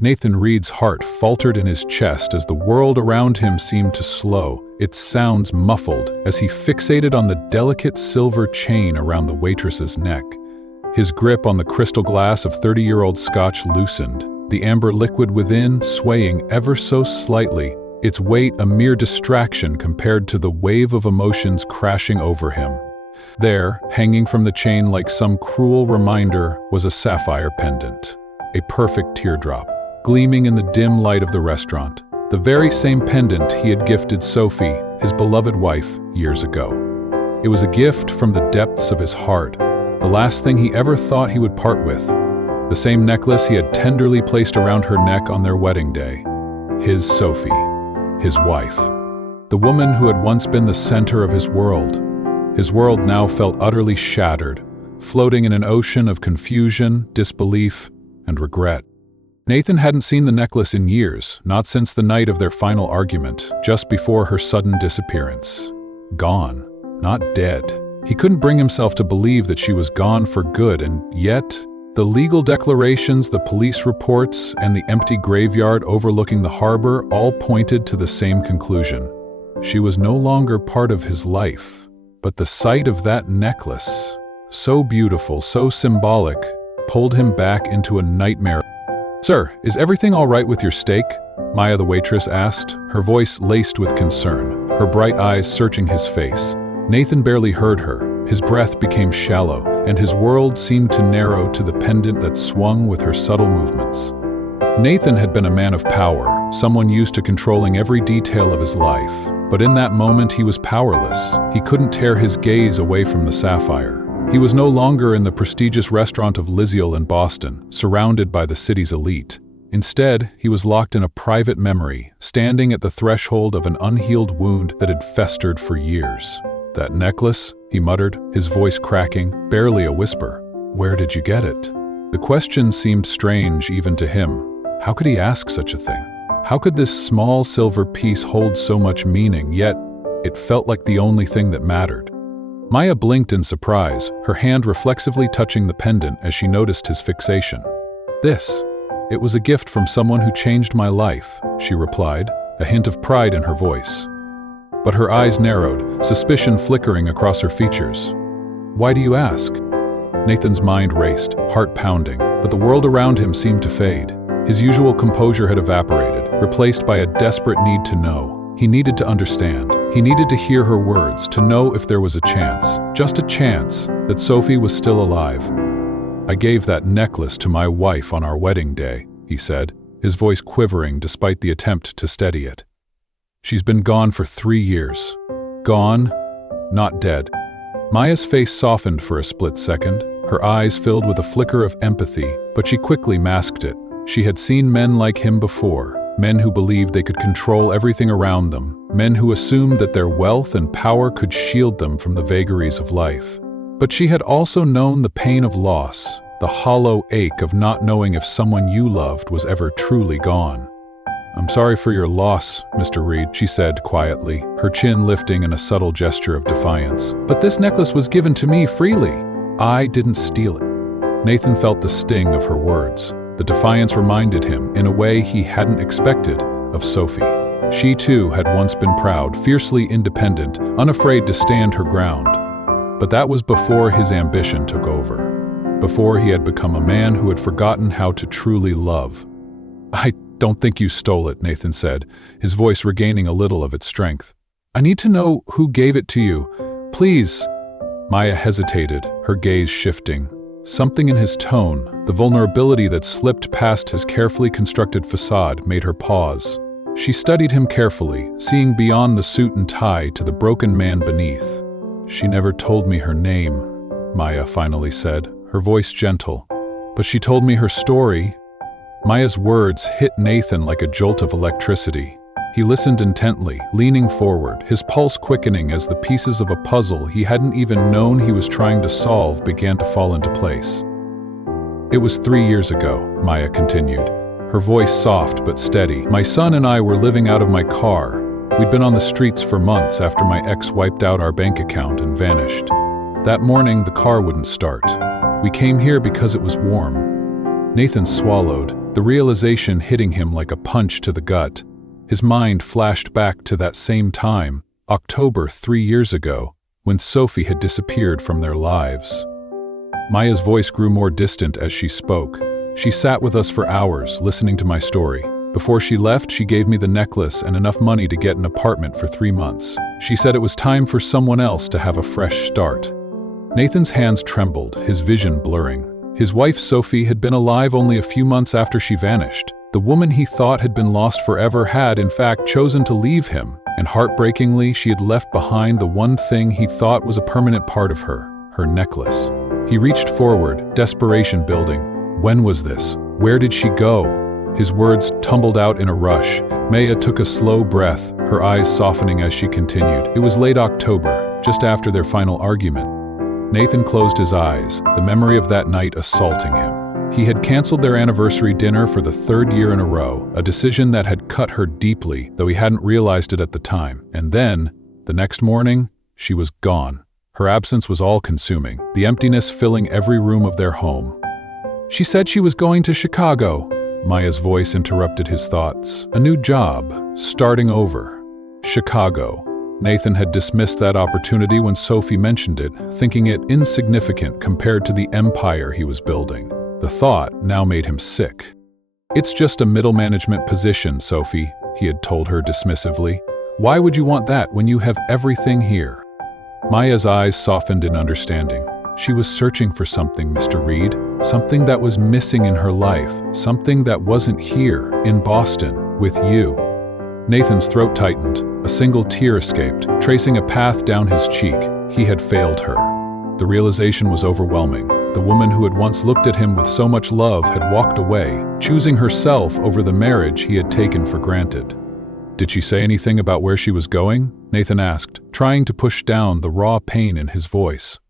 Nathan Reed's heart faltered in his chest as the world around him seemed to slow, its sounds muffled as he fixated on the delicate silver chain around the waitress's neck. His grip on the crystal glass of 30-year-old scotch loosened, the amber liquid within swaying ever so slightly, its weight a mere distraction compared to the wave of emotions crashing over him. There, hanging from the chain like some cruel reminder, was a sapphire pendant, a perfect teardrop, gleaming in the dim light of the restaurant, the very same pendant he had gifted Sophie, his beloved wife, years ago. It was a gift from the depths of his heart, the last thing he ever thought he would part with, the same necklace he had tenderly placed around her neck on their wedding day. His Sophie, his wife, the woman who had once been the center of his world. His world now felt utterly shattered, floating in an ocean of confusion, disbelief, and regret. Nathan hadn't seen the necklace in years, not since the night of their final argument, just before her sudden disappearance. Gone, not dead. He couldn't bring himself to believe that she was gone for good, and yet, the legal declarations, the police reports, and the empty graveyard overlooking the harbor all pointed to the same conclusion. She was no longer part of his life, but the sight of that necklace, so beautiful, so symbolic, pulled him back into a nightmare. "Sir, is everything all right with your steak?" Maya the waitress asked, her voice laced with concern, her bright eyes searching his face. Nathan barely heard her. His breath became shallow, and his world seemed to narrow to the pendant that swung with her subtle movements. Nathan had been a man of power, someone used to controlling every detail of his life. But in that moment he was powerless. He couldn't tear his gaze away from the sapphire. He was no longer in the prestigious restaurant of Liziel in Boston, surrounded by the city's elite. Instead, he was locked in a private memory, standing at the threshold of an unhealed wound that had festered for years. "That necklace?" he muttered, his voice cracking, barely a whisper. "Where did you get it?" The question seemed strange even to him. How could he ask such a thing? How could this small silver piece hold so much meaning, yet it felt like the only thing that mattered? Maya blinked in surprise, her hand reflexively touching the pendant as she noticed his fixation. "This. It was a gift from someone who changed my life," she replied, a hint of pride in her voice. But her eyes narrowed, suspicion flickering across her features. "Why do you ask?" Nathan's mind raced, heart pounding, but the world around him seemed to fade. His usual composure had evaporated, replaced by a desperate need to know. He needed to understand. He needed to hear her words, to know if there was a chance, just a chance, that Sophie was still alive. "I gave that necklace to my wife on our wedding day," he said, his voice quivering despite the attempt to steady it. "She's been gone for 3 years. Gone, not dead." Maya's face softened for a split second, her eyes filled with a flicker of empathy, but she quickly masked it. She had seen men like him before. Men who believed they could control everything around them, men who assumed that their wealth and power could shield them from the vagaries of life. But she had also known the pain of loss, the hollow ache of not knowing if someone you loved was ever truly gone. "I'm sorry for your loss, Mr. Reed," she said quietly, her chin lifting in a subtle gesture of defiance. "But this necklace was given to me freely. I didn't steal it." Nathan felt the sting of her words. The defiance reminded him, in a way he hadn't expected, of Sophie. She too had once been proud, fiercely independent, unafraid to stand her ground. But that was before his ambition took over, before he had become a man who had forgotten how to truly love. "I don't think you stole it," Nathan said, his voice regaining a little of its strength. "I need to know who gave it to you. Please." Maya hesitated, her gaze shifting. Something in his tone, the vulnerability that slipped past his carefully constructed facade, made her pause. She studied him carefully, seeing beyond the suit and tie to the broken man beneath. "She never told me her name," Maya finally said, her voice gentle. "But she told me her story." Maya's words hit Nathan like a jolt of electricity. He listened intently, leaning forward, his pulse quickening as the pieces of a puzzle he hadn't even known he was trying to solve began to fall into place. "It was 3 years ago," Maya continued, her voice soft but steady. "My son and I were living out of my car. We'd been on the streets for months after my ex wiped out our bank account and vanished. That morning, the car wouldn't start. We came here because it was warm." Nathan swallowed, the realization hitting him like a punch to the gut. His mind flashed back to that same time, October 3 years ago, when Sophie had disappeared from their lives. Maya's voice grew more distant as she spoke. She sat with us for hours, listening to my story. Before she left, she gave me the necklace and enough money to get an apartment for 3 months. She said it was time for someone else to have a fresh start. Nathan's hands trembled, his vision blurring. His wife Sophie had been alive only a few months after she vanished. The woman he thought had been lost forever had, in fact, chosen to leave him, and heartbreakingly, she had left behind the one thing he thought was a permanent part of her necklace. He reached forward, desperation building. When was this? Where did she go? His words tumbled out in a rush. Maya took a slow breath, her eyes softening as she continued. It was late October, just after their final argument. Nathan closed his eyes, the memory of that night assaulting him. He had canceled their anniversary dinner for the 3rd year in a row, a decision that had cut her deeply, though he hadn't realized it at the time. And then, the next morning, she was gone. Her absence was all-consuming, the emptiness filling every room of their home. She said she was going to Chicago. Maya's voice interrupted his thoughts. A new job, starting over. Chicago. Nathan had dismissed that opportunity when Sophie mentioned it, thinking it insignificant compared to the empire he was building. The thought now made him sick. It's just a middle management position, Sophie, he had told her dismissively. Why would you want that when you have everything here? Maya's eyes softened in understanding. She was searching for something, Mr. Reed, something that was missing in her life, something that wasn't here, in Boston, with you. Nathan's throat tightened. A single tear escaped, tracing a path down his cheek. He had failed her. The realization was overwhelming. The woman who had once looked at him with so much love had walked away, choosing herself over the marriage he had taken for granted. Did she say anything about where she was going? Nathan asked, trying to push down the raw pain in his voice.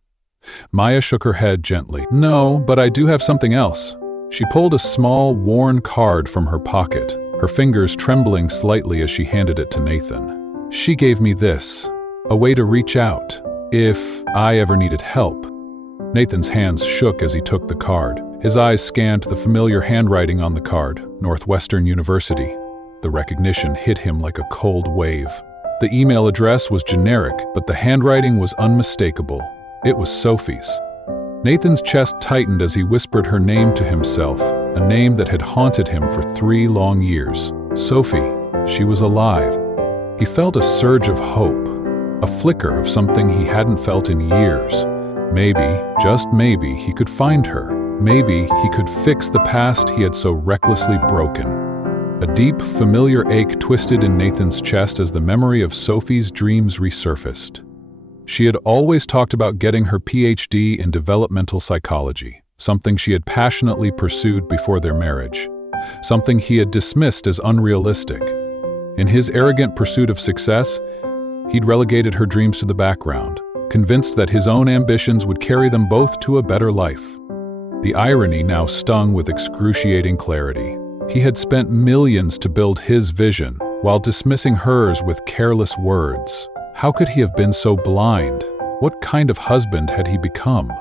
Maya shook her head gently. No, but I do have something else. She pulled a small, worn card from her pocket, her fingers trembling slightly as she handed it to Nathan. She gave me this, a way to reach out, if I ever needed help. Nathan's hands shook as he took the card. His eyes scanned the familiar handwriting on the card, Northwestern University. The recognition hit him like a cold wave. The email address was generic, but the handwriting was unmistakable. It was Sophie's. Nathan's chest tightened as he whispered her name to himself, a name that had haunted him for 3 long years. Sophie, she was alive. He felt a surge of hope, a flicker of something he hadn't felt in years. Maybe, just maybe, he could find her. Maybe he could fix the past he had so recklessly broken. A deep, familiar ache twisted in Nathan's chest as the memory of Sophie's dreams resurfaced. She had always talked about getting her PhD in developmental psychology, something she had passionately pursued before their marriage, something he had dismissed as unrealistic. In his arrogant pursuit of success, he'd relegated her dreams to the background, convinced that his own ambitions would carry them both to a better life. The irony now stung with excruciating clarity. He had spent millions to build his vision, while dismissing hers with careless words. How could he have been so blind? What kind of husband had he become?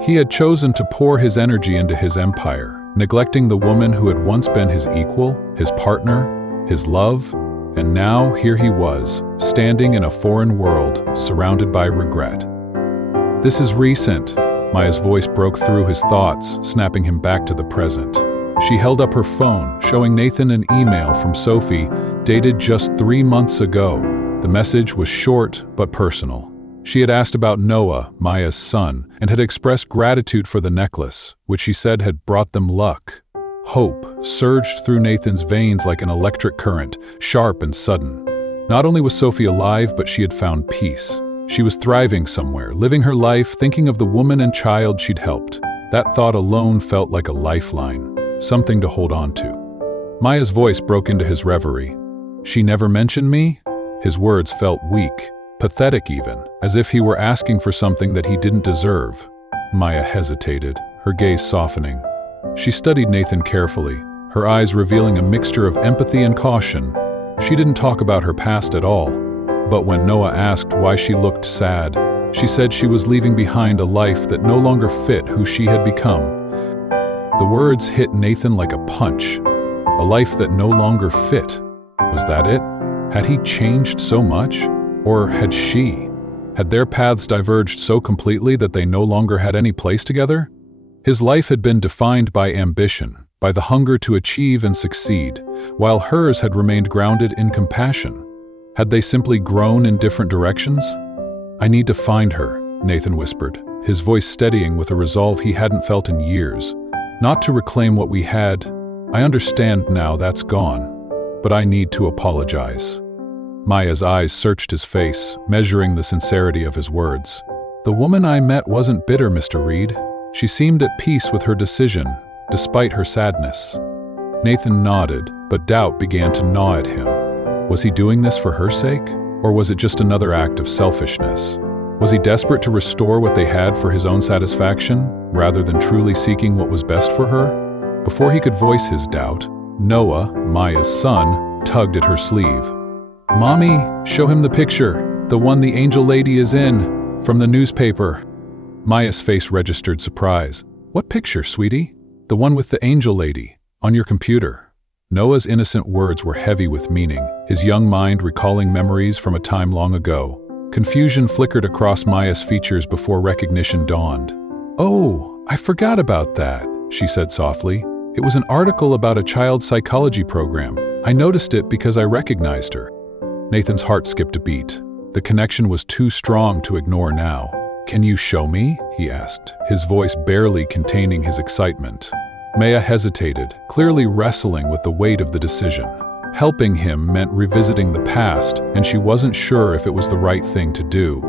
He had chosen to pour his energy into his empire, neglecting the woman who had once been his equal, his partner, his love, and now here he was, standing in a foreign world, surrounded by regret. This is recent. Maya's voice broke through his thoughts, snapping him back to the present. She held up her phone, showing Nathan an email from Sophie, dated just 3 months ago. The message was short but personal. She had asked about Noah, Maya's son, and had expressed gratitude for the necklace, which she said had brought them luck. Hope surged through Nathan's veins like an electric current, sharp and sudden. Not only was Sophie alive, but she had found peace. She was thriving somewhere, living her life, thinking of the woman and child she'd helped. That thought alone felt like a lifeline, something to hold on to. Maya's voice broke into his reverie. She never mentioned me? His words felt weak, pathetic even, as if he were asking for something that he didn't deserve. Maya hesitated, her gaze softening. She studied Nathan carefully, her eyes revealing a mixture of empathy and caution. She didn't talk about her past at all, but when Noah asked why she looked sad, she said she was leaving behind a life that no longer fit who she had become. The words hit Nathan like a punch. A life that no longer fit. Was that it? Had he changed so much? Or had she? Had their paths diverged so completely that they no longer had any place together? His life had been defined by ambition, by the hunger to achieve and succeed, while hers had remained grounded in compassion. Had they simply grown in different directions? "I need to find her," Nathan whispered, his voice steadying with a resolve he hadn't felt in years. "Not to reclaim what we had. I understand now that's gone. But I need to apologize." Maya's eyes searched his face, measuring the sincerity of his words. "The woman I met wasn't bitter, Mr. Reed. She seemed at peace with her decision, despite her sadness." Nathan nodded, but doubt began to gnaw at him. Was he doing this for her sake? Or was it just another act of selfishness? Was he desperate to restore what they had for his own satisfaction, rather than truly seeking what was best for her? Before he could voice his doubt, Noah, Maya's son, tugged at her sleeve. "Mommy, show him the picture, the one the angel lady is in, from the newspaper." Maya's face registered surprise. "What picture, sweetie?" "The one with the angel lady, on your computer." Noah's innocent words were heavy with meaning, his young mind recalling memories from a time long ago. Confusion flickered across Maya's features before recognition dawned. "Oh, I forgot about that," she said softly. "It was an article about a child psychology program. I noticed it because I recognized her." Nathan's heart skipped a beat. The connection was too strong to ignore now. "Can you show me?" he asked, his voice barely containing his excitement. Maya hesitated, clearly wrestling with the weight of the decision. Helping him meant revisiting the past, and she wasn't sure if it was the right thing to do.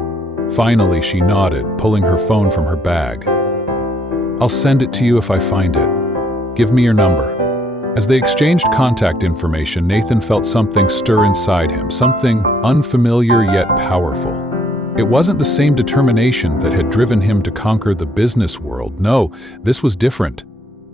Finally, she nodded, pulling her phone from her bag. "I'll send it to you if I find it. Give me your number." As they exchanged contact information, Nathan felt something stir inside him, something unfamiliar yet powerful. It wasn't the same determination that had driven him to conquer the business world. No, this was different.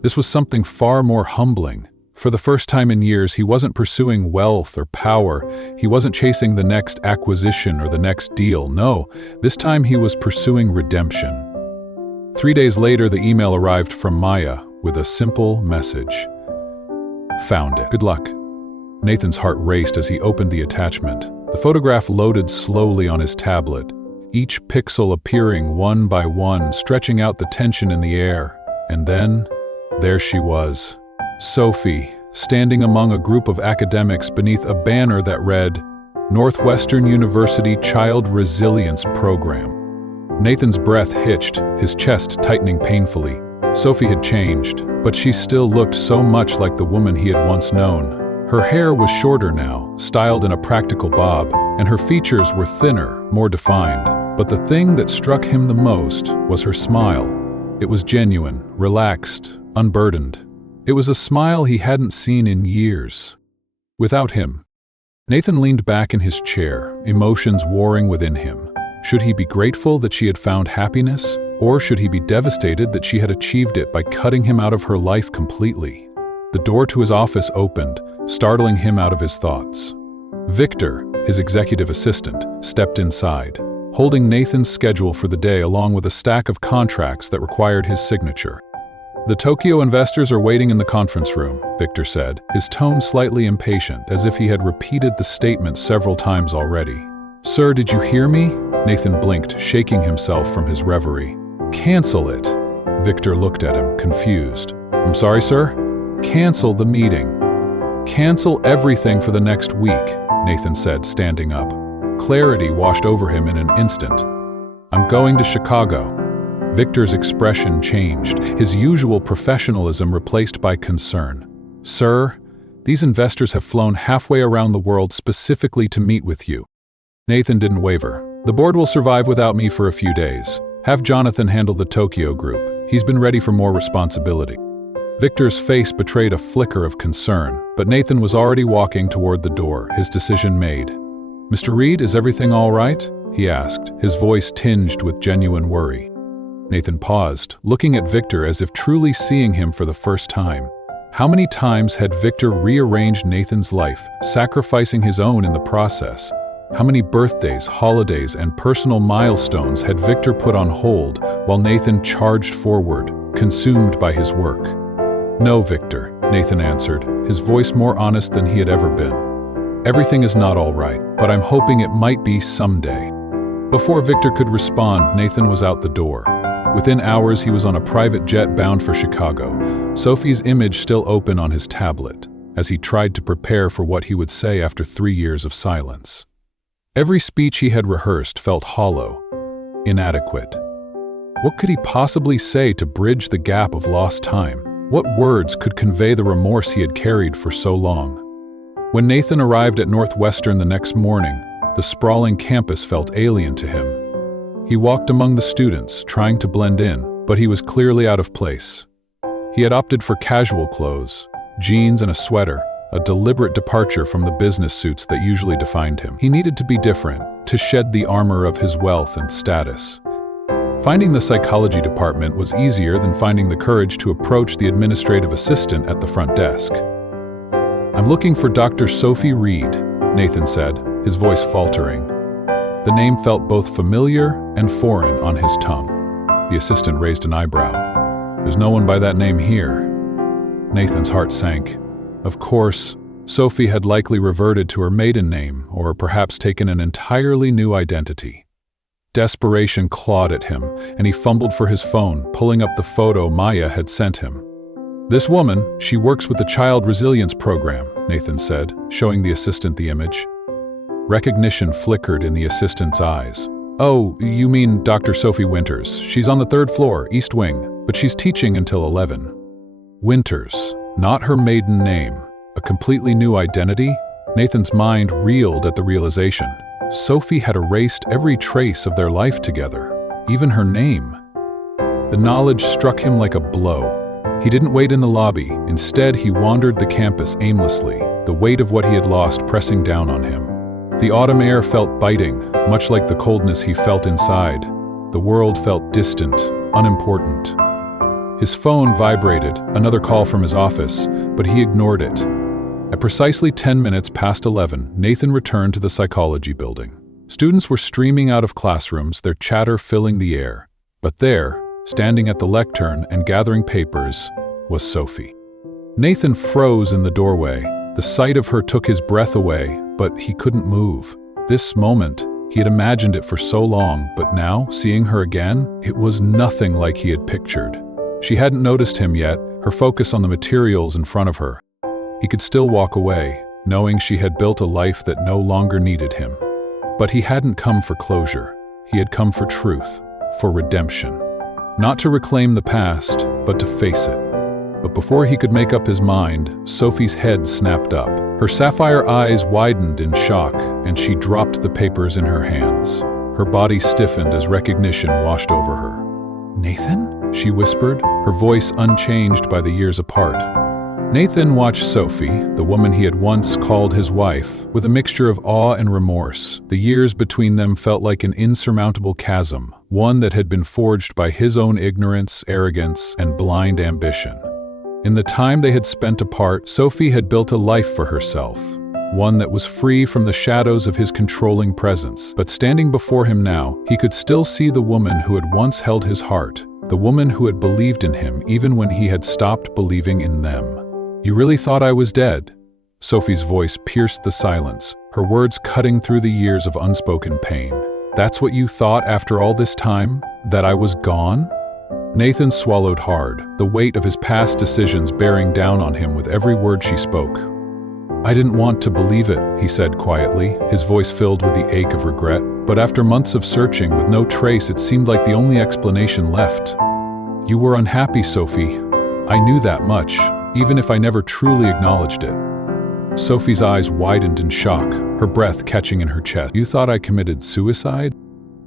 This was something far more humbling. For the first time in years, he wasn't pursuing wealth or power. He wasn't chasing the next acquisition or the next deal. No, this time he was pursuing redemption. 3 days later, the email arrived from Maya with a simple message. "Found it. Good luck." Nathan's heart raced as he opened the attachment. The photograph loaded slowly on his tablet, each pixel appearing one by one, stretching out the tension in the air. And then, there she was. Sophie, standing among a group of academics beneath a banner that read, "Northwestern University Child Resilience Program." Nathan's breath hitched, his chest tightening painfully. Sophie had changed, but she still looked so much like the woman he had once known. Her hair was shorter now, styled in a practical bob, and her features were thinner, more defined. But the thing that struck him the most was her smile. It was genuine, relaxed, unburdened. It was a smile he hadn't seen in years. Without him. Nathan leaned back in his chair, emotions warring within him. Should he be grateful that she had found happiness? Or should he be devastated that she had achieved it by cutting him out of her life completely? The door to his office opened, startling him out of his thoughts. Victor, his executive assistant, stepped inside, holding Nathan's schedule for the day along with a stack of contracts that required his signature. "The Tokyo investors are waiting in the conference room," Victor said, his tone slightly impatient, as if he had repeated the statement several times already. "Sir, did you hear me?" Nathan blinked, shaking himself from his reverie. "Cancel it." Victor looked at him, confused. "I'm sorry, sir?" "Cancel the meeting." "Cancel everything for the next week," Nathan said, standing up. Clarity washed over him in an instant. "I'm going to Chicago." Victor's expression changed, his usual professionalism replaced by concern. "Sir, these investors have flown halfway around the world specifically to meet with you." Nathan didn't waver. "The board will survive without me for a few days. Have Jonathan handle the Tokyo group. He's been ready for more responsibility." Victor's face betrayed a flicker of concern, but Nathan was already walking toward the door, his decision made. "Mr. Reed, is everything all right?" he asked, his voice tinged with genuine worry. Nathan paused, looking at Victor as if truly seeing him for the first time. How many times had Victor rearranged Nathan's life, sacrificing his own in the process? How many birthdays, holidays, and personal milestones had Victor put on hold while Nathan charged forward, consumed by his work? "No, Victor," Nathan answered, his voice more honest than he had ever been. "Everything is not all right, but I'm hoping it might be someday." Before Victor could respond, Nathan was out the door. Within hours, he was on a private jet bound for Chicago, Sophie's image still open on his tablet, as he tried to prepare for what he would say after 3 years of silence. Every speech he had rehearsed felt hollow, inadequate. What could he possibly say to bridge the gap of lost time? What words could convey the remorse he had carried for so long? When Nathan arrived at Northwestern the next morning, the sprawling campus felt alien to him. He walked among the students, trying to blend in, but he was clearly out of place. He had opted for casual clothes, jeans and a sweater, a deliberate departure from the business suits that usually defined him. He needed to be different, to shed the armor of his wealth and status. Finding the psychology department was easier than finding the courage to approach the administrative assistant at the front desk. "I'm looking for Dr. Sophie Reed," Nathan said, his voice faltering. The name felt both familiar and foreign on his tongue. The assistant raised an eyebrow. "There's no one by that name here." Nathan's heart sank. Of course, Sophie had likely reverted to her maiden name, or perhaps taken an entirely new identity. Desperation clawed at him, and he fumbled for his phone, pulling up the photo Maya had sent him. "This woman, she works with the Child Resilience Program," Nathan said, showing the assistant the image. Recognition flickered in the assistant's eyes. "Oh, you mean Dr. Sophie Winters. She's on the 3rd floor, East Wing, but she's teaching until 11. Winters, not her maiden name. A completely new identity? Nathan's mind reeled at the realization. Sophie had erased every trace of their life together, even her name. The knowledge struck him like a blow. He didn't wait in the lobby. Instead, he wandered the campus aimlessly, the weight of what he had lost pressing down on him. The autumn air felt biting, much like the coldness he felt inside. The world felt distant, unimportant. His phone vibrated, another call from his office, but he ignored it. At precisely 10 minutes past 11, Nathan returned to the psychology building. Students were streaming out of classrooms, their chatter filling the air. But there, standing at the lectern and gathering papers, was Sophie. Nathan froze in the doorway. The sight of her took his breath away, but he couldn't move. This moment, he had imagined it for so long, but now, seeing her again, it was nothing like he had pictured. She hadn't noticed him yet, her focus on the materials in front of her. He could still walk away, knowing she had built a life that no longer needed him. But he hadn't come for closure. He had come for truth, for redemption. Not to reclaim the past, but to face it. But before he could make up his mind, Sophie's head snapped up. Her sapphire eyes widened in shock, and she dropped the papers in her hands. Her body stiffened as recognition washed over her. "Nathan?" she whispered, her voice unchanged by the years apart. Nathan watched Sophie, the woman he had once called his wife, with a mixture of awe and remorse. The years between them felt like an insurmountable chasm, one that had been forged by his own ignorance, arrogance, and blind ambition. In the time they had spent apart, Sophie had built a life for herself, one that was free from the shadows of his controlling presence. But standing before him now, he could still see the woman who had once held his heart, the woman who had believed in him even when he had stopped believing in them. "You really thought I was dead?" Sophie's voice pierced the silence, her words cutting through the years of unspoken pain. "That's what you thought after all this time? That I was gone?" Nathan swallowed hard, the weight of his past decisions bearing down on him with every word she spoke. "I didn't want to believe it," he said quietly, his voice filled with the ache of regret. "But after months of searching with no trace, it seemed like the only explanation left. You were unhappy, Sophie. I knew that much, even if I never truly acknowledged it." Sophie's eyes widened in shock, her breath catching in her chest. "You thought I committed suicide?"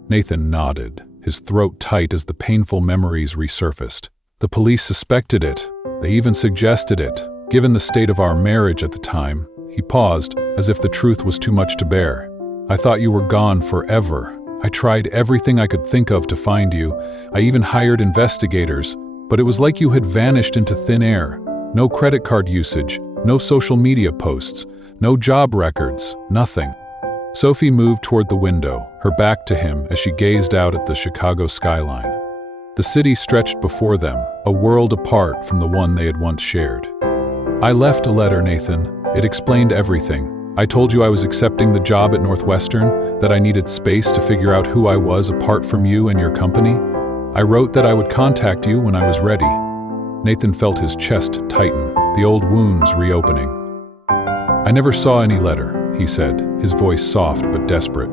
Nathan nodded, his throat tight as the painful memories resurfaced. "The police suspected it. They even suggested it. Given the state of our marriage at the time," he paused, as if the truth was too much to bear. "I thought you were gone forever. I tried everything I could think of to find you. I even hired investigators, but it was like you had vanished into thin air. No credit card usage, no social media posts, no job records, nothing." Sophie moved toward the window, her back to him as she gazed out at the Chicago skyline. The city stretched before them, a world apart from the one they had once shared. "I left a letter, Nathan. It explained everything. I told you I was accepting the job at Northwestern, that I needed space to figure out who I was apart from you and your company. I wrote that I would contact you when I was ready." Nathan felt his chest tighten, the old wounds reopening. "I never saw any letter," he said, his voice soft but desperate.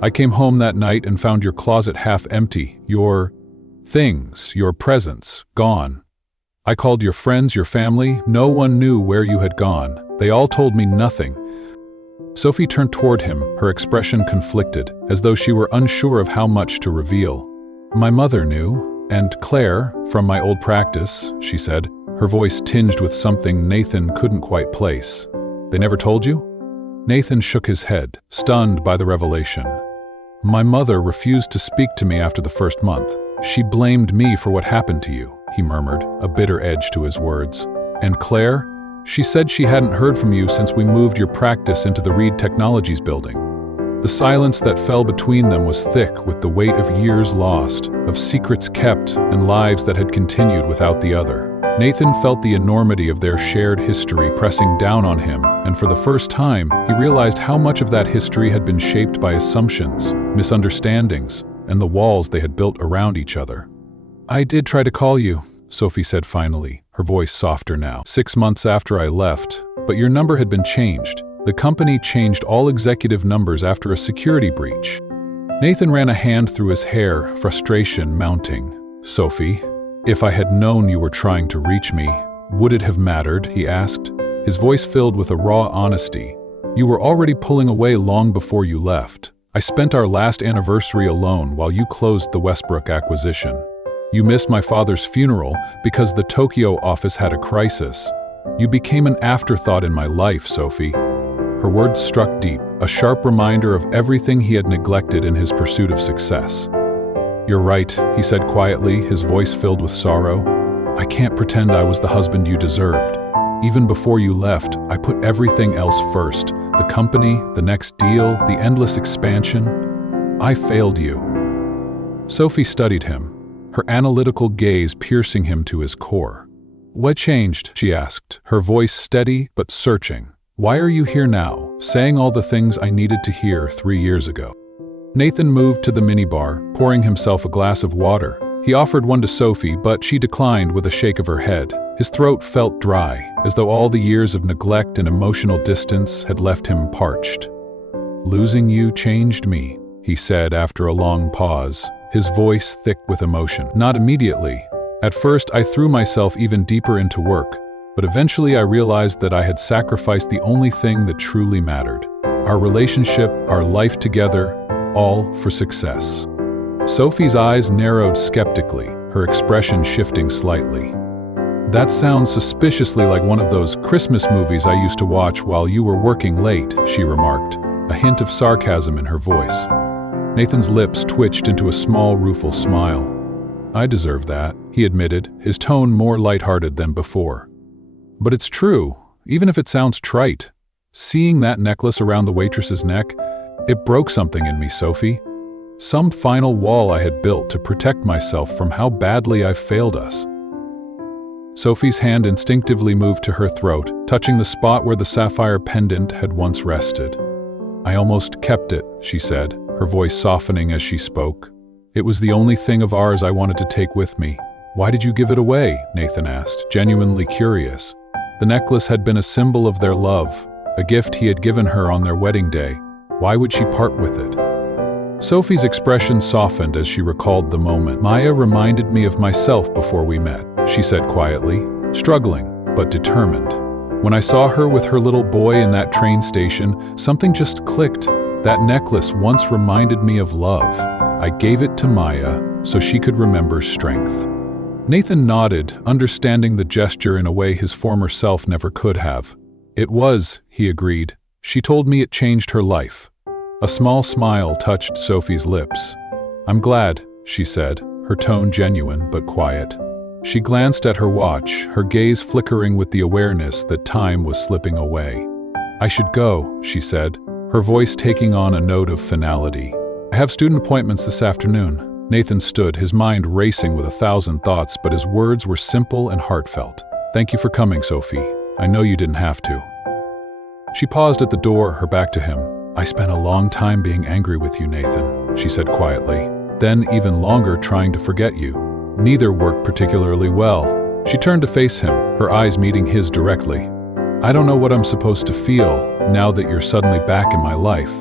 "I came home that night and found your closet half empty, your things, your presents, gone. I called your friends, your family. No one knew where you had gone. They all told me nothing." Sophie turned toward him, her expression conflicted, as though she were unsure of how much to reveal. "My mother knew, and Claire, from my old practice," she said, her voice tinged with something Nathan couldn't quite place. "They never told you?" Nathan shook his head, stunned by the revelation. "My mother refused to speak to me after the first month. She blamed me for what happened to you," he murmured, a bitter edge to his words. "And Claire? She said she hadn't heard from you since we moved your practice into the Reed Technologies building." The silence that fell between them was thick with the weight of years lost, of secrets kept and lives that had continued without the other. Nathan felt the enormity of their shared history pressing down on him, and for the first time, he realized how much of that history had been shaped by assumptions, misunderstandings, and the walls they had built around each other. "I did try to call you," Sophie said finally, her voice softer now. "6 months after I left, but your number had been changed. The company changed all executive numbers after a security breach." Nathan ran a hand through his hair, frustration mounting. "Sophie, if I had known you were trying to reach me, would it have mattered?" he asked, his voice filled with a raw honesty. "You were already pulling away long before you left. I spent our last anniversary alone while you closed the Westbrook acquisition. You missed my father's funeral because the Tokyo office had a crisis. You became an afterthought in my life, Sophie." Her words struck deep, a sharp reminder of everything he had neglected in his pursuit of success. "You're right," he said quietly, his voice filled with sorrow. "I can't pretend I was the husband you deserved. Even before you left, I put everything else first. The company, the next deal, the endless expansion. I failed you." Sophie studied him, her analytical gaze piercing him to his core. "What changed?" she asked, her voice steady but searching. "Why are you here now, saying all the things I needed to hear 3 years ago?" Nathan moved to the minibar, pouring himself a glass of water. He offered one to Sophie, but she declined with a shake of her head. His throat felt dry, as though all the years of neglect and emotional distance had left him parched. "Losing you changed me," he said after a long pause, his voice thick with emotion. "Not immediately. At first, I threw myself even deeper into work, but eventually I realized that I had sacrificed the only thing that truly mattered. Our relationship, our life together, all for success." Sophie's eyes narrowed skeptically, her expression shifting slightly. "That sounds suspiciously like one of those Christmas movies I used to watch while you were working late," she remarked, a hint of sarcasm in her voice. Nathan's lips twitched into a small, rueful smile. "I deserve that," he admitted, his tone more lighthearted than before. "But it's true, even if it sounds trite. Seeing that necklace around the waitress's neck, it broke something in me, Sophie. Some final wall I had built to protect myself from how badly I've failed us." Sophie's hand instinctively moved to her throat, touching the spot where the sapphire pendant had once rested. "I almost kept it," she said, her voice softening as she spoke. "It was the only thing of ours I wanted to take with me." "Why did you give it away?" Nathan asked, genuinely curious. The necklace had been a symbol of their love, a gift he had given her on their wedding day. Why would she part with it? Sophie's expression softened as she recalled the moment. "Maya reminded me of myself before we met," she said quietly, struggling but determined. "When I saw her with her little boy in that train station, something just clicked. That necklace once reminded me of love. I gave it to Maya so she could remember strength." Nathan nodded, understanding the gesture in a way his former self never could have. "It was," he agreed. "She told me it changed her life." A small smile touched Sophie's lips. "I'm glad," she said, her tone genuine but quiet. She glanced at her watch, her gaze flickering with the awareness that time was slipping away. "I should go," she said, her voice taking on a note of finality. "I have student appointments this afternoon. Nathan stood, his mind racing with 1,000 thoughts, but his words were simple and heartfelt. "Thank you for coming, Sophie. I know you didn't have to." She paused at the door, her back to him. "I spent a long time being angry with you, Nathan," she said quietly. "Then even longer trying to forget you. Neither worked particularly well." She turned to face him, her eyes meeting his directly. "I don't know what I'm supposed to feel now that you're suddenly back in my life."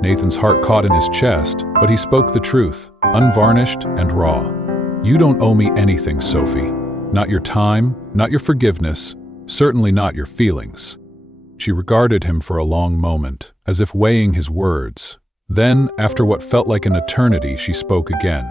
Nathan's heart caught in his chest, but he spoke the truth, unvarnished and raw. "You don't owe me anything, Sophie. Not your time, not your forgiveness, certainly not your feelings." She regarded him for a long moment, as if weighing his words. Then, after what felt like an eternity, she spoke again.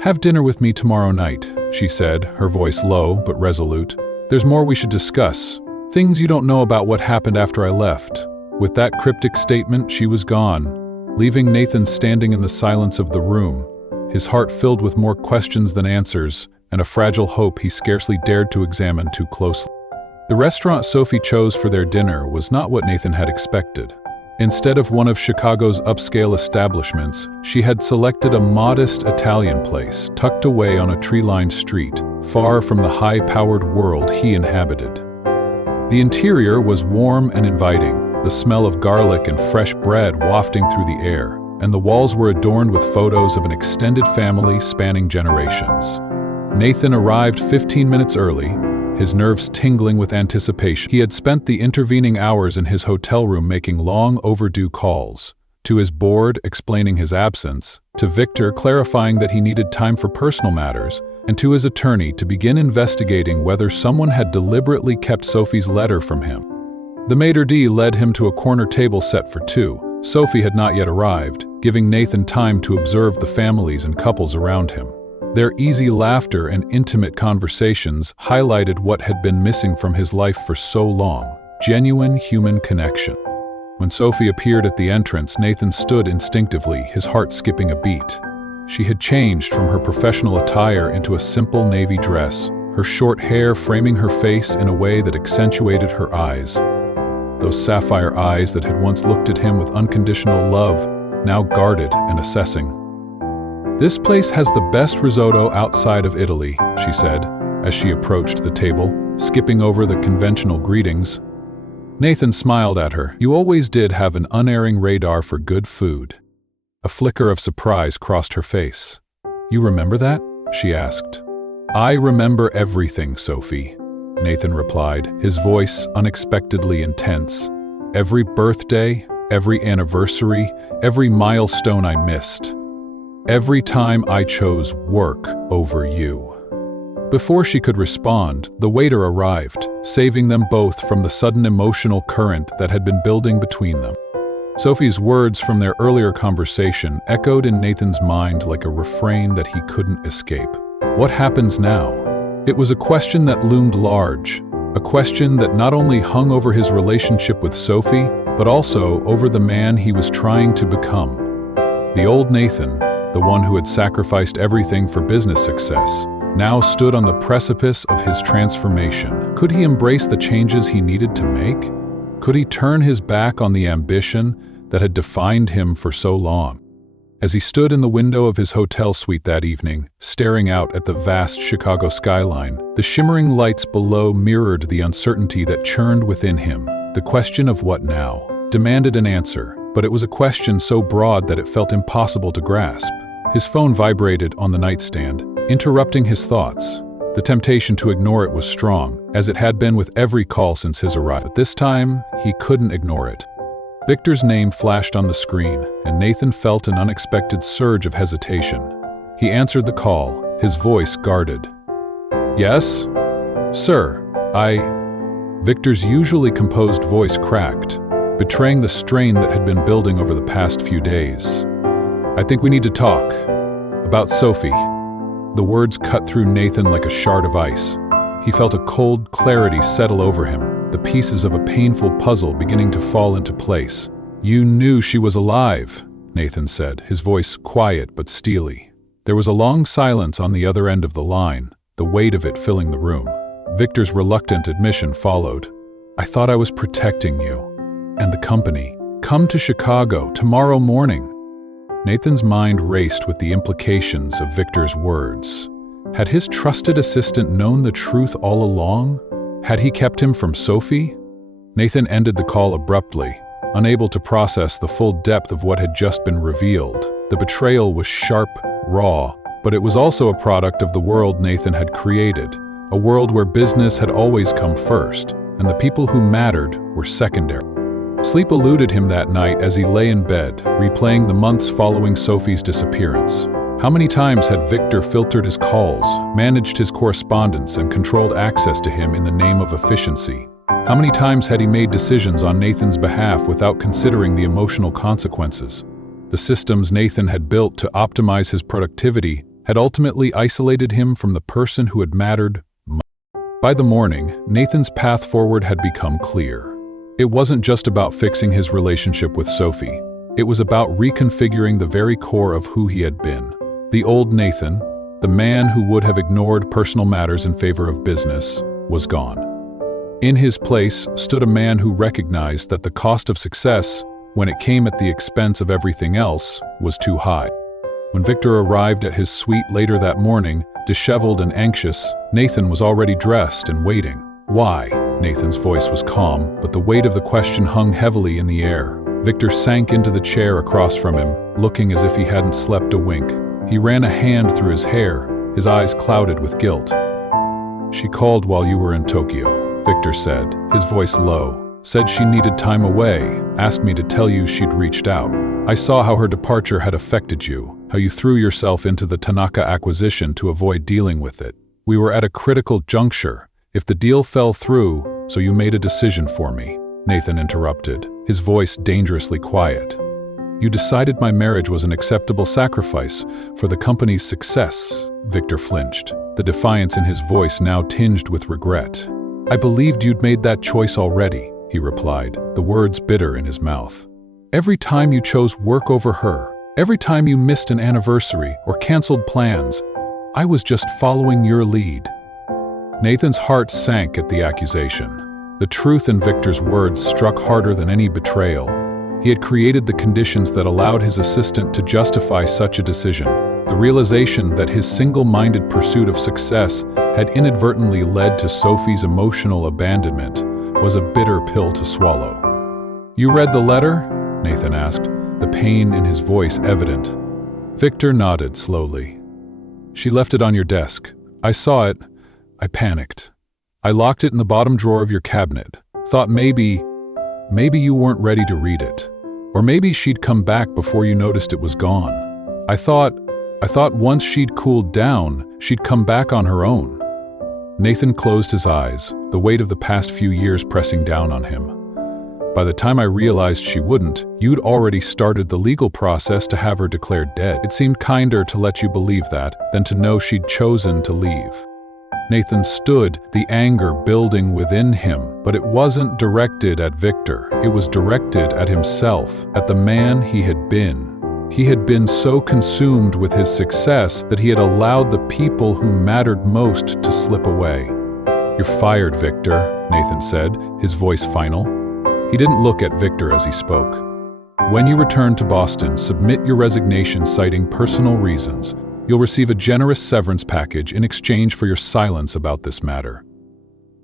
"Have dinner with me tomorrow night," she said, her voice low but resolute. "There's more we should discuss. Things you don't know about what happened after I left." With that cryptic statement, she was gone, leaving Nathan standing in the silence of the room, his heart filled with more questions than answers, and a fragile hope he scarcely dared to examine too closely. The restaurant Sophie chose for their dinner was not what Nathan had expected. Instead of one of Chicago's upscale establishments, she had selected a modest Italian place tucked away on a tree-lined street, far from the high-powered world he inhabited. The interior was warm and inviting, the smell of garlic and fresh bread wafting through the air, and the walls were adorned with photos of an extended family spanning generations. Nathan arrived 15 minutes early, his nerves tingling with anticipation. He had spent the intervening hours in his hotel room making long overdue calls, to his board explaining his absence, to Victor clarifying that he needed time for personal matters, and to his attorney to begin investigating whether someone had deliberately kept Sophie's letter from him. The maitre d' led him to a corner table set for two. Sophie had not yet arrived, giving Nathan time to observe the families and couples around him. Their easy laughter and intimate conversations highlighted what had been missing from his life for so long: genuine human connection. When Sophie appeared at the entrance, Nathan stood instinctively, his heart skipping a beat. She had changed from her professional attire into a simple navy dress, her short hair framing her face in a way that accentuated her eyes. Those sapphire eyes that had once looked at him with unconditional love, now guarded and assessing. "This place has the best risotto outside of Italy," she said, as she approached the table, skipping over the conventional greetings. Nathan smiled at her. "You always did have an unerring radar for good food." A flicker of surprise crossed her face. "You remember that?" she asked. "I remember everything, Sophie," Nathan replied, his voice unexpectedly intense. "Every birthday, every anniversary, every milestone I missed. Every time I chose work over you." Before she could respond, the waiter arrived, saving them both from the sudden emotional current that had been building between them. Sophie's words from their earlier conversation echoed in Nathan's mind like a refrain that he couldn't escape. What happens now? It was a question that loomed large, a question that not only hung over his relationship with Sophie, but also over the man he was trying to become. The old Nathan, the one who had sacrificed everything for business success, now stood on the precipice of his transformation. Could he embrace the changes he needed to make? Could he turn his back on the ambition that had defined him for so long? As he stood in the window of his hotel suite that evening, staring out at the vast Chicago skyline, the shimmering lights below mirrored the uncertainty that churned within him. The question of what now demanded an answer, but it was a question so broad that it felt impossible to grasp. His phone vibrated on the nightstand, interrupting his thoughts. The temptation to ignore it was strong, as it had been with every call since his arrival. But this time, he couldn't ignore it. Victor's name flashed on the screen, and Nathan felt an unexpected surge of hesitation. He answered the call, his voice guarded. "Yes? Sir, Victor's usually composed voice cracked, betraying the strain that had been building over the past few days. "I think we need to talk. About Sophie." The words cut through Nathan like a shard of ice. He felt a cold clarity settle over him, the pieces of a painful puzzle beginning to fall into place. "You knew she was alive," Nathan said, his voice quiet but steely. There was a long silence on the other end of the line, the weight of it filling the room. Victor's reluctant admission followed. "I thought I was protecting you. And the company. Come to Chicago tomorrow morning." Nathan's mind raced with the implications of Victor's words. Had his trusted assistant known the truth all along? Had he kept him from Sophie? Nathan ended the call abruptly, unable to process the full depth of what had just been revealed. The betrayal was sharp, raw, but it was also a product of the world Nathan had created, a world where business had always come first, and the people who mattered were secondary. Sleep eluded him that night as he lay in bed, replaying the months following Sophie's disappearance. How many times had Victor filtered his calls, managed his correspondence, and controlled access to him in the name of efficiency? How many times had he made decisions on Nathan's behalf without considering the emotional consequences? The systems Nathan had built to optimize his productivity had ultimately isolated him from the person who had mattered most. By the morning, Nathan's path forward had become clear. It wasn't just about fixing his relationship with Sophie. It was about reconfiguring the very core of who he had been. The old Nathan, the man who would have ignored personal matters in favor of business, was gone. In his place stood a man who recognized that the cost of success, when it came at the expense of everything else, was too high. When Victor arrived at his suite later that morning, disheveled and anxious, Nathan was already dressed and waiting. "Why?" Nathan's voice was calm, but the weight of the question hung heavily in the air. Victor sank into the chair across from him, looking as if he hadn't slept a wink. He ran a hand through his hair, his eyes clouded with guilt. "She called while you were in Tokyo," Victor said, his voice low. "Said she needed time away, asked me to tell you she'd reached out. I saw how her departure had affected you, how you threw yourself into the Tanaka acquisition to avoid dealing with it. We were at a critical juncture. If the deal fell through, so you made a decision for me," Nathan interrupted, his voice dangerously quiet. "You decided my marriage was an acceptable sacrifice for the company's success," Victor flinched, the defiance in his voice now tinged with regret. "I believed you'd made that choice already," he replied, the words bitter in his mouth. "Every time you chose work over her, every time you missed an anniversary or canceled plans, I was just following your lead." Nathan's heart sank at the accusation. The truth in Victor's words struck harder than any betrayal. He had created the conditions that allowed his assistant to justify such a decision. The realization that his single-minded pursuit of success had inadvertently led to Sophie's emotional abandonment was a bitter pill to swallow. "You read the letter?" Nathan asked, the pain in his voice evident. Victor nodded slowly. "She left it on your desk. I saw it. I panicked. I locked it in the bottom drawer of your cabinet. Thought maybe you weren't ready to read it. Or maybe she'd come back before you noticed it was gone. I thought once she'd cooled down, she'd come back on her own." Nathan closed his eyes, the weight of the past few years pressing down on him. "By the time I realized she wouldn't, you'd already started the legal process to have her declared dead. It seemed kinder to let you believe that than to know she'd chosen to leave." Nathan stood, the anger building within him, but it wasn't directed at Victor. It was directed at himself, at the man he had been. He had been so consumed with his success that he had allowed the people who mattered most to slip away. "You're fired, Victor," Nathan said, his voice final. He didn't look at Victor as he spoke. "When you return to Boston, submit your resignation citing personal reasons. You'll receive a generous severance package in exchange for your silence about this matter."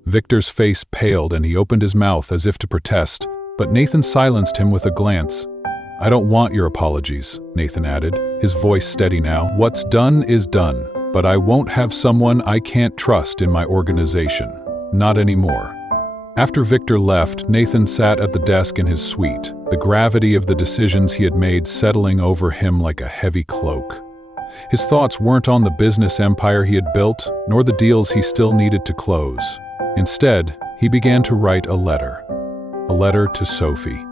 Victor's face paled and he opened his mouth as if to protest, but Nathan silenced him with a glance. "I don't want your apologies," Nathan added, his voice steady now. "What's done is done, but I won't have someone I can't trust in my organization. Not anymore." After Victor left, Nathan sat at the desk in his suite, the gravity of the decisions he had made settling over him like a heavy cloak. His thoughts weren't on the business empire he had built, nor the deals he still needed to close. Instead, he began to write a letter to Sophie.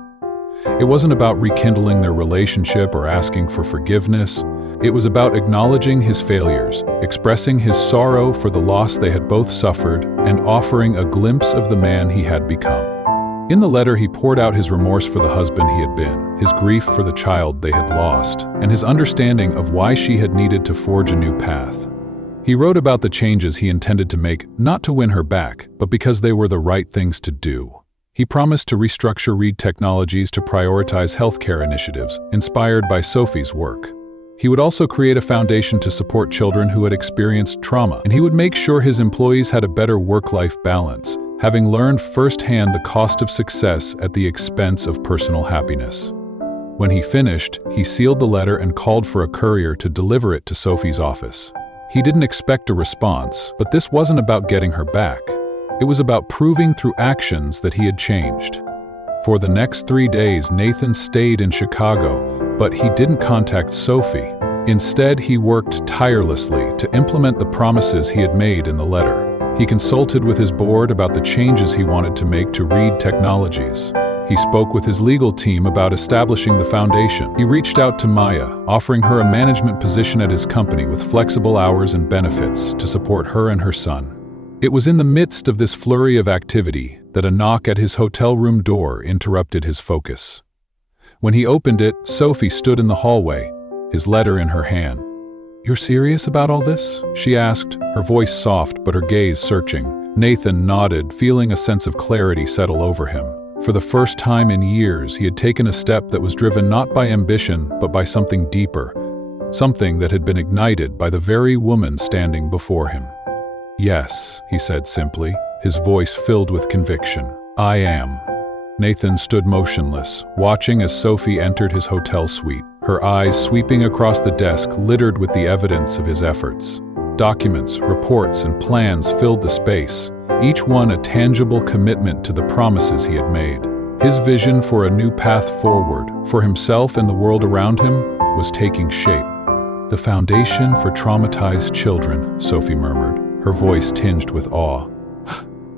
It wasn't about rekindling their relationship or asking for forgiveness. It was about acknowledging his failures, expressing his sorrow for the loss they had both suffered, and offering a glimpse of the man he had become. In the letter, he poured out his remorse for the husband he had been, his grief for the child they had lost, and his understanding of why she had needed to forge a new path. He wrote about the changes he intended to make, not to win her back, but because they were the right things to do. He promised to restructure Reed Technologies to prioritize healthcare initiatives inspired by Sophie's work. He would also create a foundation to support children who had experienced trauma, and he would make sure his employees had a better work-life balance, having learned firsthand the cost of success at the expense of personal happiness. When he finished, he sealed the letter and called for a courier to deliver it to Sophie's office. He didn't expect a response, but this wasn't about getting her back. It was about proving through actions that he had changed. For the next 3 days, Nathan stayed in Chicago, but he didn't contact Sophie. Instead, he worked tirelessly to implement the promises he had made in the letter. He consulted with his board about the changes he wanted to make to Reed Technologies. He spoke with his legal team about establishing the foundation. He reached out to Maya, offering her a management position at his company with flexible hours and benefits to support her and her son. It was in the midst of this flurry of activity that a knock at his hotel room door interrupted his focus. When he opened it, Sophie stood in the hallway, his letter in her hand. "You're serious about all this?" she asked, her voice soft but her gaze searching. Nathan nodded, feeling a sense of clarity settle over him. For the first time in years, he had taken a step that was driven not by ambition, but by something deeper, something that had been ignited by the very woman standing before him. "Yes," he said simply, his voice filled with conviction. "I am." Nathan stood motionless, watching as Sophie entered his hotel suite, her eyes sweeping across the desk littered with the evidence of his efforts. Documents, reports, and plans filled the space, each one a tangible commitment to the promises he had made. His vision for a new path forward, for himself and the world around him, was taking shape. "The foundation for traumatized children," Sophie murmured, her voice tinged with awe.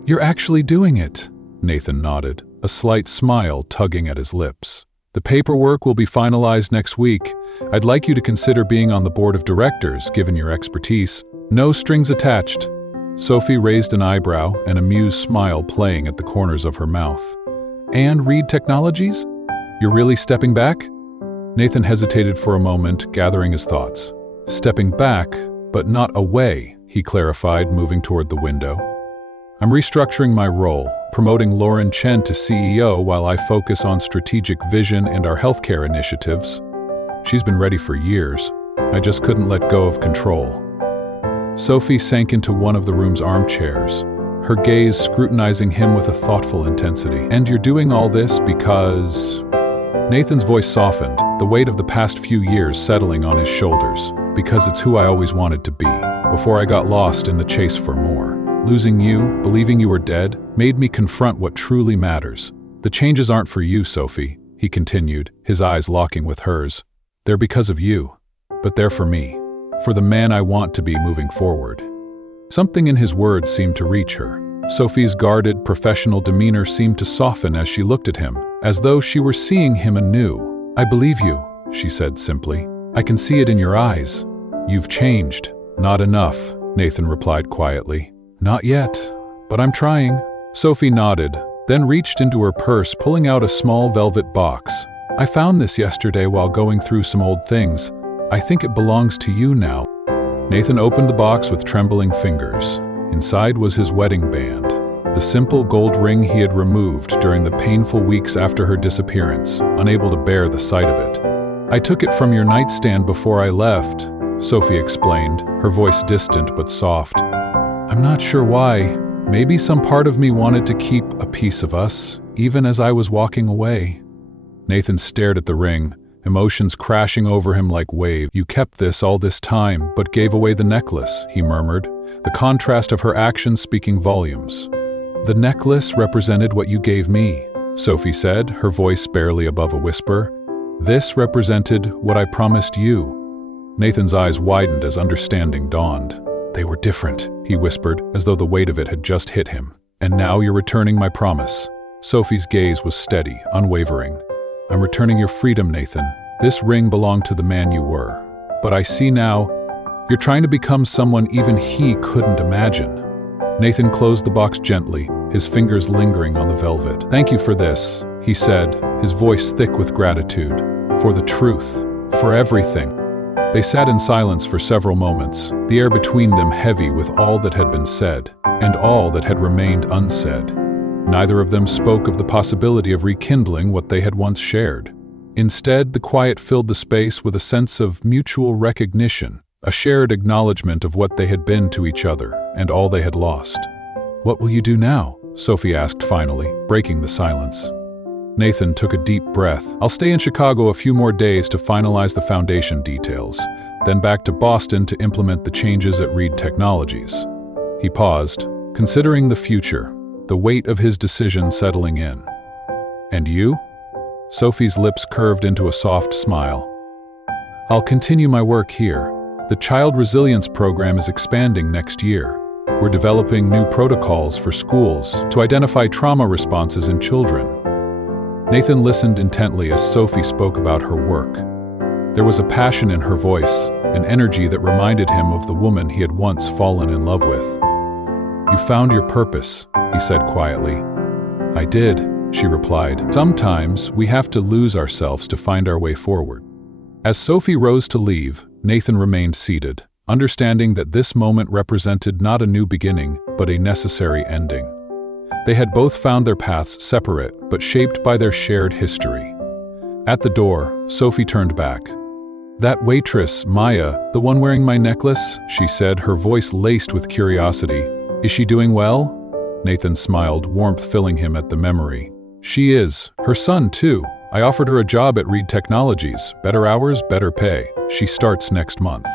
"You're actually doing it," Nathan nodded, a slight smile tugging at his lips. "The paperwork will be finalized next week. I'd like you to consider being on the board of directors, given your expertise. No strings attached." Sophie raised an eyebrow, an amused smile playing at the corners of her mouth. "And Reed Technologies? You're really stepping back?" Nathan hesitated for a moment, gathering his thoughts. "Stepping back, but not away," he clarified, moving toward the window. "I'm restructuring my role, promoting Lauren Chen to CEO while I focus on strategic vision and our healthcare initiatives. She's been ready for years. I just couldn't let go of control." Sophie sank into one of the room's armchairs, her gaze scrutinizing him with a thoughtful intensity. "And you're doing all this because—" Nathan's voice softened, the weight of the past few years settling on his shoulders. "Because it's who I always wanted to be, before I got lost in the chase for more. Losing you, believing you were dead, made me confront what truly matters. The changes aren't for you, Sophie," he continued, his eyes locking with hers. "They're because of you, but they're for me, for the man I want to be moving forward." Something in his words seemed to reach her. Sophie's guarded, professional demeanor seemed to soften as she looked at him, as though she were seeing him anew. "I believe you," she said simply. "I can see it in your eyes. You've changed." "Not enough," Nathan replied quietly. "Not yet, but I'm trying." Sophie nodded, then reached into her purse, pulling out a small velvet box. "I found this yesterday while going through some old things. I think it belongs to you now." Nathan opened the box with trembling fingers. Inside was his wedding band, the simple gold ring he had removed during the painful weeks after her disappearance, unable to bear the sight of it. "I took it from your nightstand before I left," Sophie explained, her voice distant but soft. "I'm not sure why. Maybe some part of me wanted to keep a piece of us, even as I was walking away." Nathan stared at the ring, emotions crashing over him like waves. "You kept this all this time, but gave away the necklace," he murmured, the contrast of her actions speaking volumes. "The necklace represented what you gave me," Sophie said, her voice barely above a whisper. "This represented what I promised you." Nathan's eyes widened as understanding dawned. "They were different," he whispered, as though the weight of it had just hit him. "And now you're returning my promise." Sophie's gaze was steady, unwavering. "I'm returning your freedom, Nathan. This ring belonged to the man you were. But I see now, you're trying to become someone even he couldn't imagine." Nathan closed the box gently, his fingers lingering on the velvet. "Thank you for this," he said, his voice thick with gratitude. "For the truth. For everything." They sat in silence for several moments, the air between them heavy with all that had been said, and all that had remained unsaid. Neither of them spoke of the possibility of rekindling what they had once shared. Instead, the quiet filled the space with a sense of mutual recognition, a shared acknowledgement of what they had been to each other and all they had lost. "What will you do now?" Sophie asked finally, breaking the silence. Nathan took a deep breath. "I'll stay in Chicago a few more days to finalize the foundation details, then back to Boston to implement the changes at Reed Technologies." He paused, considering the future, the weight of his decision settling in. "And you?" Sophie's lips curved into a soft smile. "I'll continue my work here. The Child Resilience Program is expanding next year. We're developing new protocols for schools to identify trauma responses in children." Nathan listened intently as Sophie spoke about her work. There was a passion in her voice, an energy that reminded him of the woman he had once fallen in love with. "You found your purpose," he said quietly. "I did," she replied. "Sometimes we have to lose ourselves to find our way forward." As Sophie rose to leave, Nathan remained seated, understanding that this moment represented not a new beginning, but a necessary ending. They had both found their paths separate, but shaped by their shared history. At the door, Sophie turned back. "That waitress, Maya, the one wearing my necklace," she said, her voice laced with curiosity. "Is she doing well?" Nathan smiled, warmth filling him at the memory. "She is. Her son, too. I offered her a job at Reed Technologies. Better hours, better pay. She starts next month."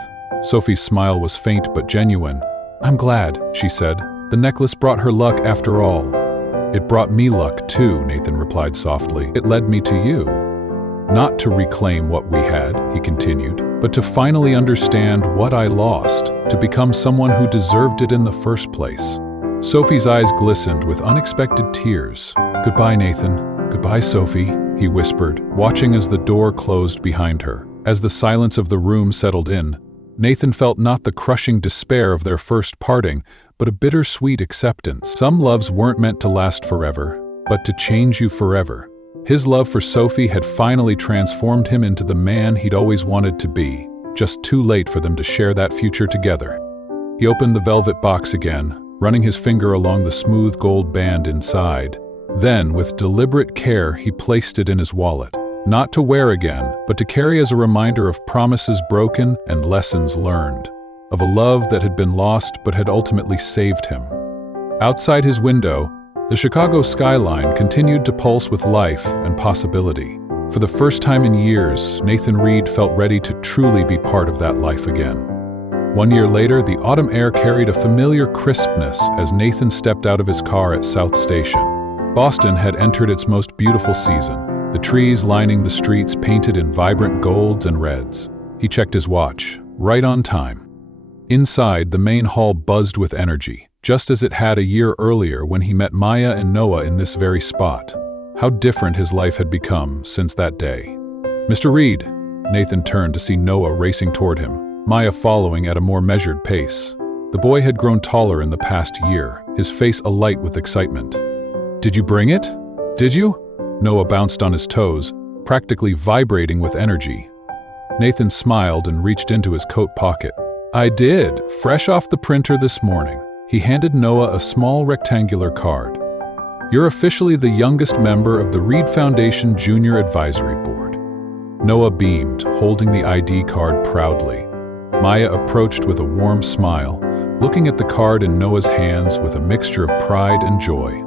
Sophie's smile was faint but genuine. "I'm glad," she said. "The necklace brought her luck after all." "It brought me luck too," Nathan replied softly. "It led me to you. Not to reclaim what we had," he continued, "but to finally understand what I lost, to become someone who deserved it in the first place." Sophie's eyes glistened with unexpected tears. "Goodbye, Nathan. Goodbye, Sophie," he whispered, watching as the door closed behind her. As the silence of the room settled in, Nathan felt not the crushing despair of their first parting, but a bittersweet acceptance. Some loves weren't meant to last forever, but to change you forever. His love for Sophie had finally transformed him into the man he'd always wanted to be, just too late for them to share that future together. He opened the velvet box again, running his finger along the smooth gold band inside. Then, with deliberate care, he placed it in his wallet. Not to wear again, but to carry as a reminder of promises broken and lessons learned. Of a love that had been lost but had ultimately saved him. Outside his window, the Chicago skyline continued to pulse with life and possibility. For the first time in years, Nathan Reed felt ready to truly be part of that life again. 1 year later, the autumn air carried a familiar crispness as Nathan stepped out of his car at South Station. Boston had entered its most beautiful season, the trees lining the streets painted in vibrant golds and reds. He checked his watch, right on time. Inside, the main hall buzzed with energy, just as it had a year earlier when he met Maya and Noah in this very spot. How different his life had become since that day. "Mr. Reed," Nathan turned to see Noah racing toward him, Maya following at a more measured pace. The boy had grown taller in the past year, his face alight with excitement. "Did you bring it? Did you?" Noah bounced on his toes, practically vibrating with energy. Nathan smiled and reached into his coat pocket. "I did, fresh off the printer this morning." He handed Noah a small rectangular card. "You're officially the youngest member of the Reed Foundation Junior Advisory Board." Noah beamed, holding the ID card proudly. Maya approached with a warm smile, looking at the card in Noah's hands with a mixture of pride and joy.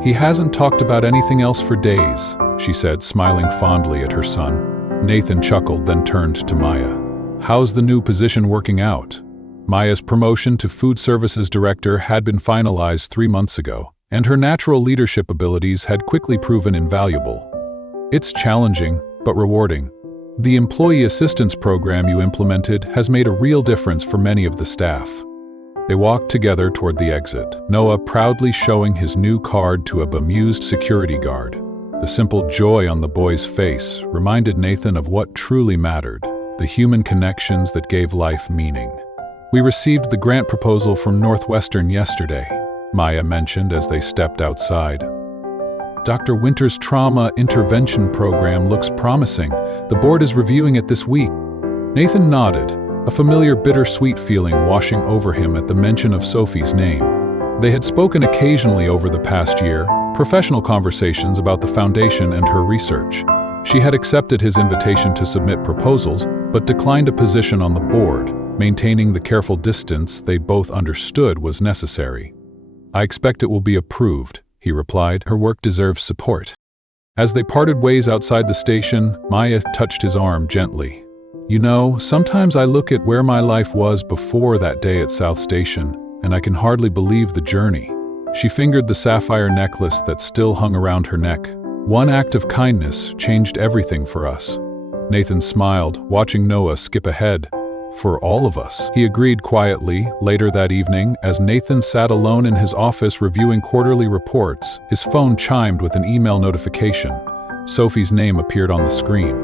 "He hasn't talked about anything else for days," she said, smiling fondly at her son. Nathan chuckled, then turned to Maya. "How's the new position working out?" Maya's promotion to Food Services Director had been finalized 3 months ago, and her natural leadership abilities had quickly proven invaluable. "It's challenging, but rewarding. The Employee Assistance Program you implemented has made a real difference for many of the staff." They walked together toward the exit, Noah proudly showing his new card to a bemused security guard. The simple joy on the boy's face reminded Nathan of what truly mattered, the human connections that gave life meaning. "We received the grant proposal from Northwestern yesterday," Maya mentioned as they stepped outside. "Dr. Winter's trauma intervention program looks promising. The board is reviewing it this week." Nathan nodded, a familiar bittersweet feeling washing over him at the mention of Sophie's name. They had spoken occasionally over the past year, professional conversations about the foundation and her research. She had accepted his invitation to submit proposals, but declined a position on the board, maintaining the careful distance they both understood was necessary. "I expect it will be approved," he replied. "Her work deserves support." As they parted ways outside the station, Maya touched his arm gently. "You know, sometimes I look at where my life was before that day at South Station, and I can hardly believe the journey." She fingered the sapphire necklace that still hung around her neck. "One act of kindness changed everything for us." Nathan smiled, watching Noah skip ahead. "For all of us," he agreed quietly. Later that evening, as Nathan sat alone in his office reviewing quarterly reports, his phone chimed with an email notification. Sophie's name appeared on the screen.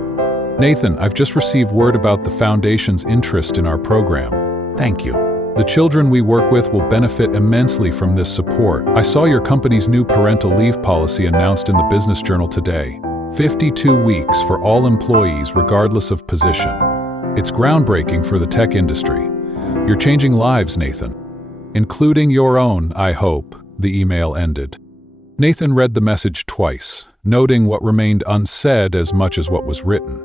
"Nathan, I've just received word about the Foundation's interest in our program. Thank you. The children we work with will benefit immensely from this support. I saw your company's new parental leave policy announced in the Business Journal today. 52 weeks for all employees regardless of position. It's groundbreaking for the tech industry. You're changing lives, Nathan. Including your own, I hope," the email ended. Nathan read the message twice, noting what remained unsaid as much as what was written.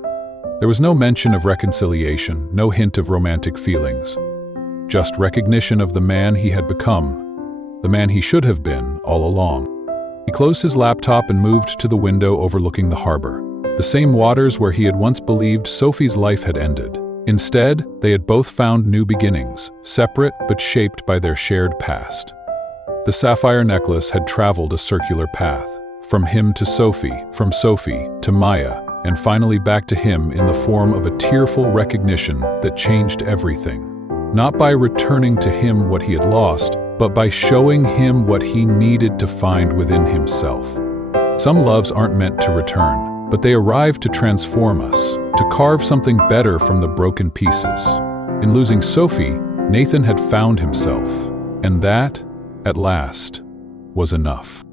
There was no mention of reconciliation, no hint of romantic feelings. Just recognition of the man he had become, the man he should have been all along. He closed his laptop and moved to the window overlooking the harbor, the same waters where he had once believed Sophie's life had ended. Instead, they had both found new beginnings, separate but shaped by their shared past. The sapphire necklace had traveled a circular path, from him to Sophie, from Sophie to Maya, and finally back to him in the form of a tearful recognition that changed everything. Not by returning to him what he had lost, but by showing him what he needed to find within himself. Some loves aren't meant to return, but they arrive to transform us, to carve something better from the broken pieces. In losing Sophie, Nathan had found himself, and that, at last, was enough.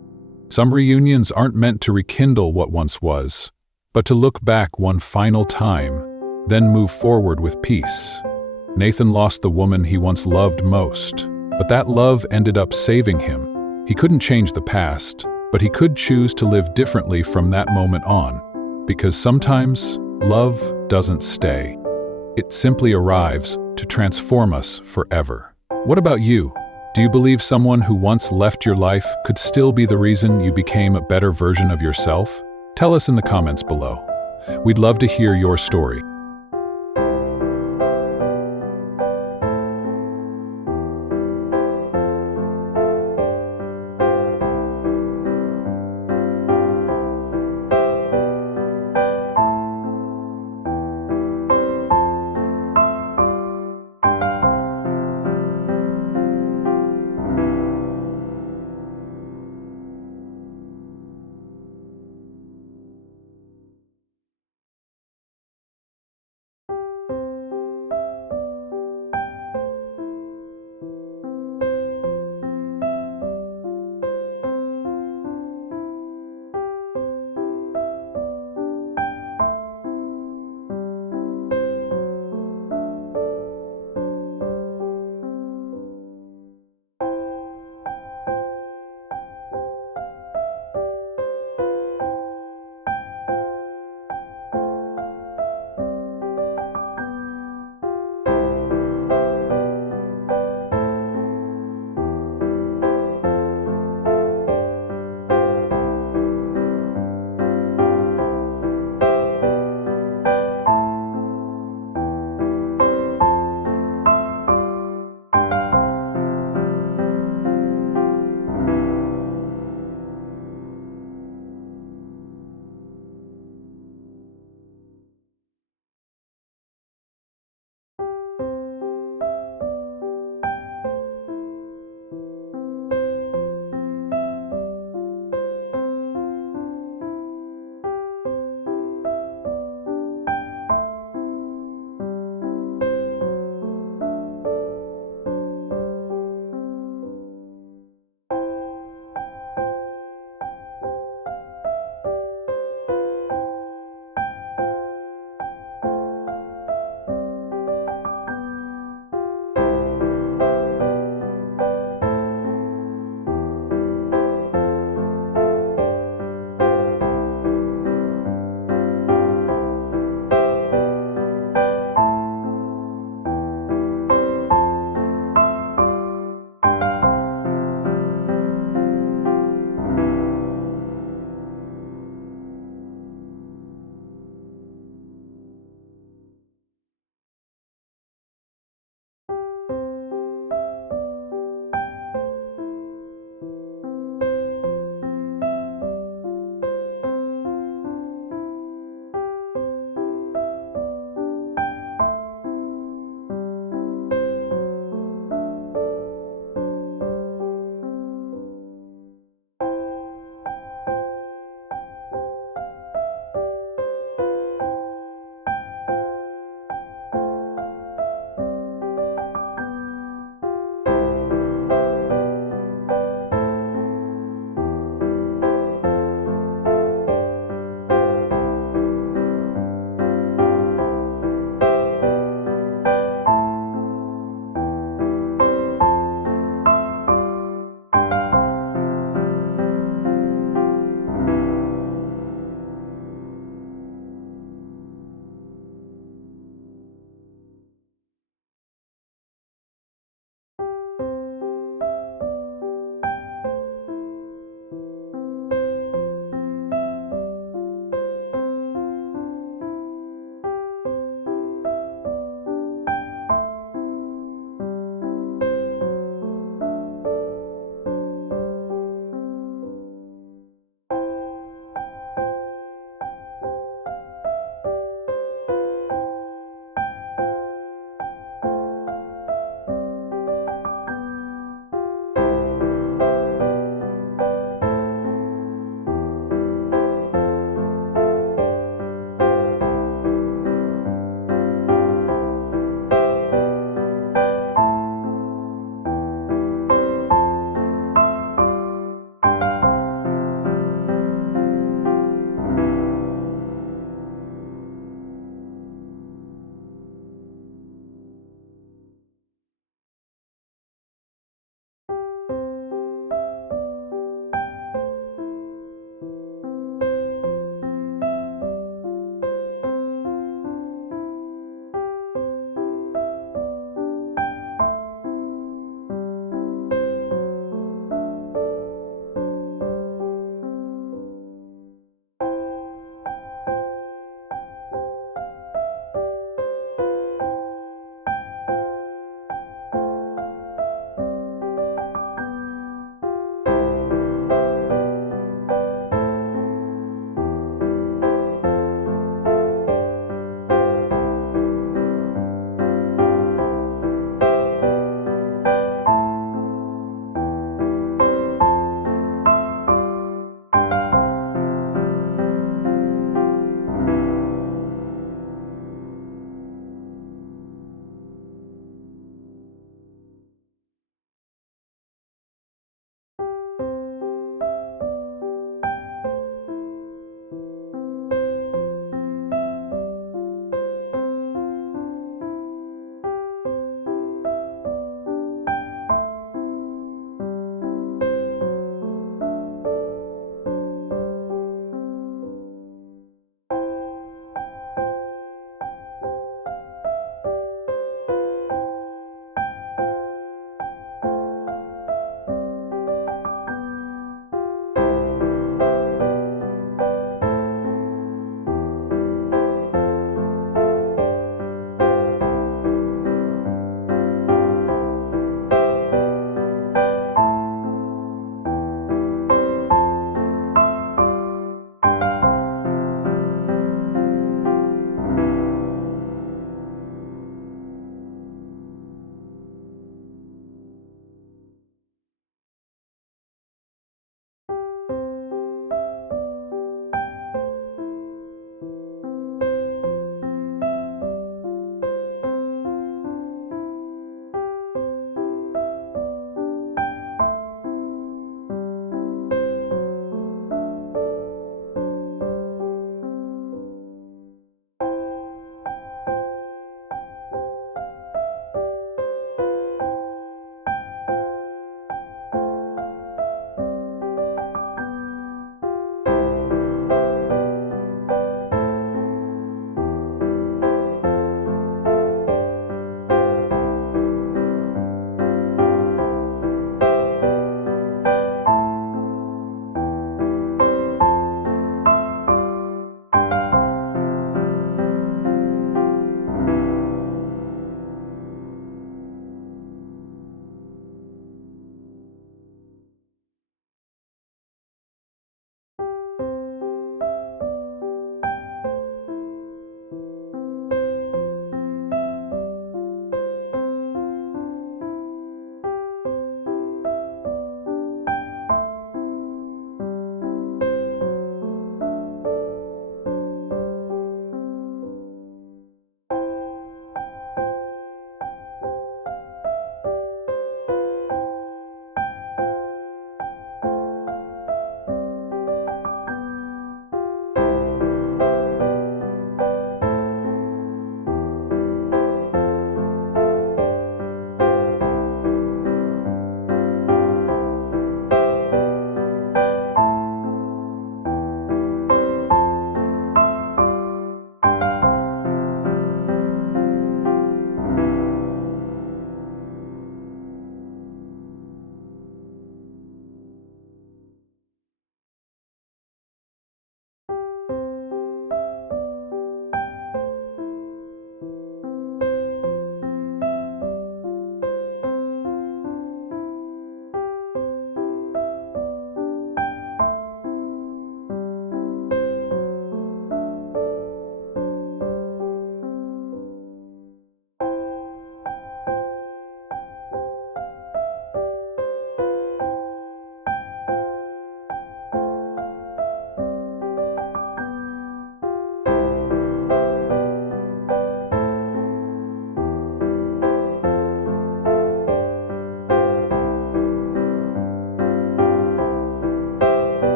Some reunions aren't meant to rekindle what once was, but to look back one final time, then move forward with peace. Nathan lost the woman he once loved most, but that love ended up saving him. He couldn't change the past, but he could choose to live differently from that moment on, because sometimes love doesn't stay. It simply arrives to transform us forever. What about you? Do you believe someone who once left your life could still be the reason you became a better version of yourself? Tell us in the comments below. We'd love to hear your story.